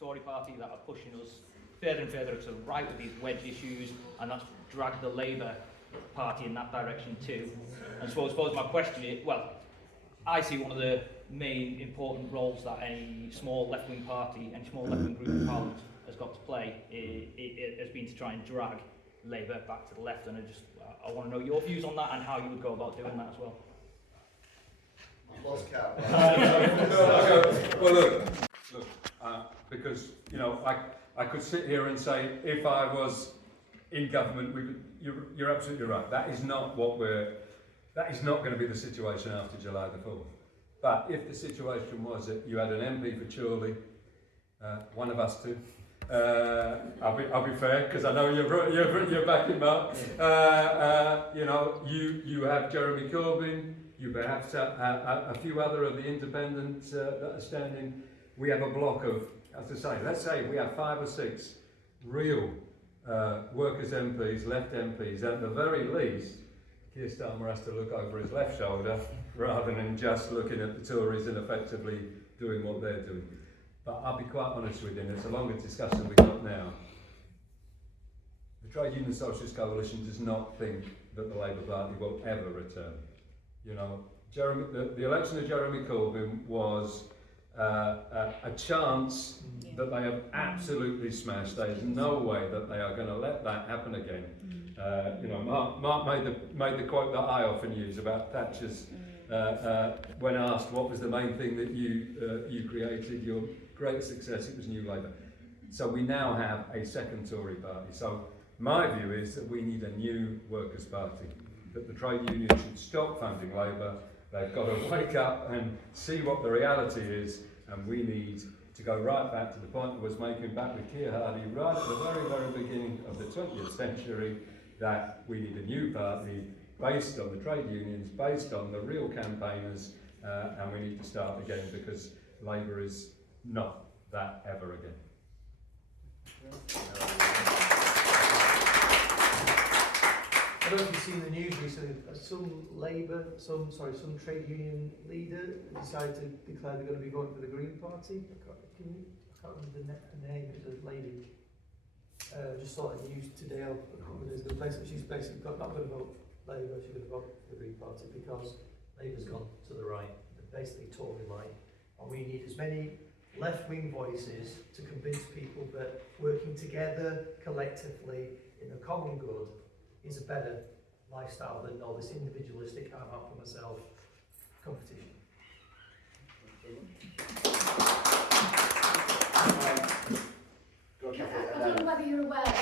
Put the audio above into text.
Tory party that are pushing us further and further to the right with these wedge issues, and that's dragged the Labour Party in that direction too. And so I suppose my question is, well, I see one of the main important roles that any small left-wing party, any small left-wing group in Parliament has got to play, it has been to try and drag Labour back to the left, and I want to know your views on that and how you would go about doing that as well. Lost count. Well, look, because you know, I could sit here and say if I was in government, you're absolutely right. That is not going to be the situation after July the 4th. But if the situation was that you had an MP for Chorley, one of us two, I'll be fair because I know you're backing up. You know, you have Jeremy Corbyn. You perhaps have a few other of the independents that are standing. We have a block of, as I say, let's say we have 5 or 6 real workers' MPs, left MPs. At the very least, Keir Starmer has to look over his left shoulder rather than just looking at the Tories and effectively doing what they're doing. But I'll be quite honest with you, and it's a longer discussion we've got now. The Trade Union Socialist Coalition does not think that the Labour Party will ever return. You know, the election of Jeremy Corbyn was a chance that they have absolutely smashed. There is no way that they are going to let that happen again. You know, Mark made the quote that I often use about Thatcher's when asked what was the main thing that you created, your great success, it was New Labour. So we now have a second Tory party. So my view is that we need a new workers' party, that the trade union should stop funding Labour. They've got to wake up and see what the reality is, and we need to go right back to the point I was making back with Keir Hardie right at the very, very beginning of the 20th century, that we need a new party based on the trade unions, based on the real campaigners, and we need to start again because Labour is not that ever again. I don't know if you've seen the news recently. Some trade union leader decided to declare they're going to be voting for the Green Party. I can't remember the name. It was a lady. Just saw it in the news today. A couple of days ago. She's basically not going to vote Labour. She's going to vote for the Green Party because Labour's gone to the right, basically Tory line, and we need as many left-wing voices to convince people that working together collectively in the common good is a better lifestyle than all this individualistic I'm out for myself competition. I don't know whether you're aware,